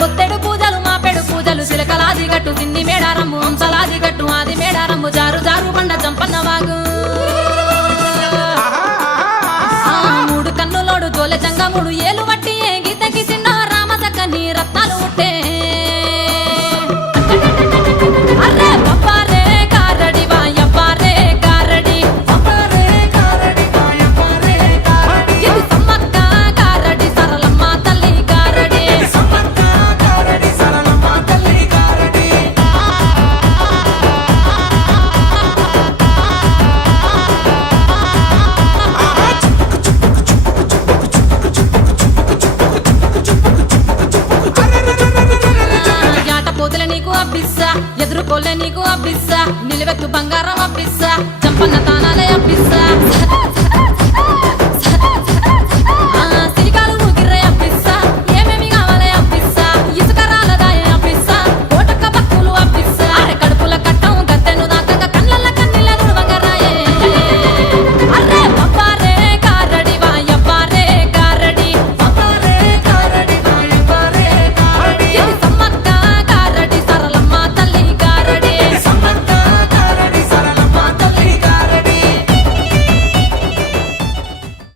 పొత్తెడు పూజలు మాపెడు పూజలు సిలకలాది గట్టు తిన్ని మేడారమ్ము హంసలాది గట్టు ఆది మేడారమ్ము జారు జారు బండ చంపన్న వాగు మూడు కన్నులోడు జోలె జంగముడు ఏలు వట్టి గీతకి చిన్న రామసక్కని రత్నాలు ఉట్టే అరే పప్పారే కారడి వాయప్పారే కారడి ఇది సమ్మక్క కారడి సరళమ్మ తల్లి కారడి యాట పోతుల నీకు అబ్బిస్సా ఎదురుకోలే నీకు అబ్బిస్సా నిలువెత్తు బంగారం అబ్బిస్సా